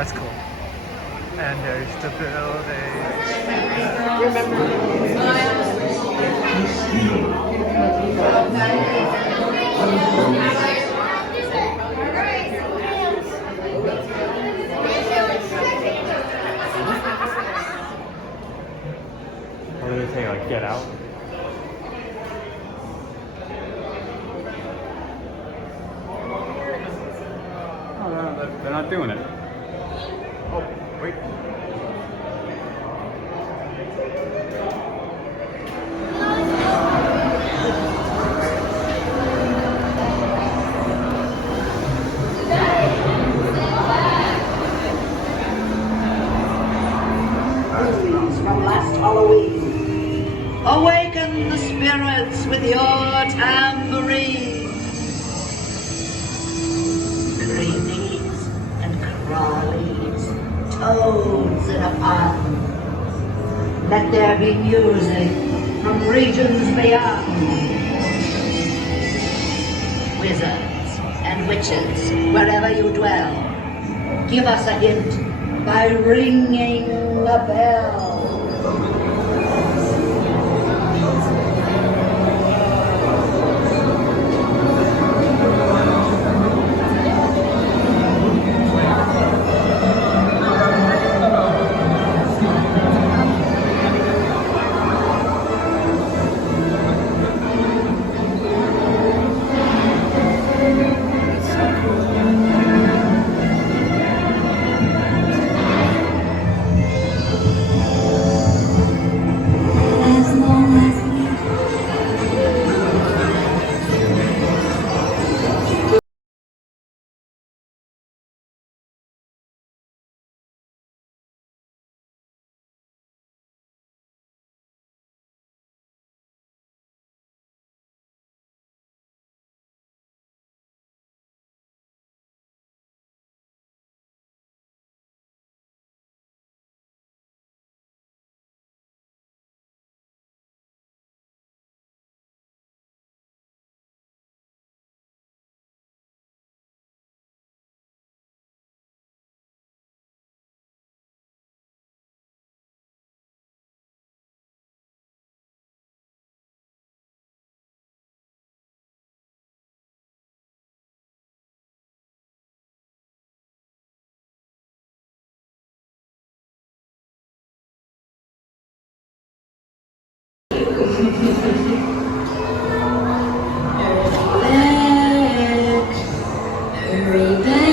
that's cool. And there's the building. What do they say, like, get out? Oh, they're not doing it. Oh, wait. From last Halloween, awaken the spirits with your tambourine. Creepies and crawlies, toads in a pond. Let there be music from regions beyond. Wizards and witches, wherever you dwell, give us a hint by ringing a bell. Hurry back,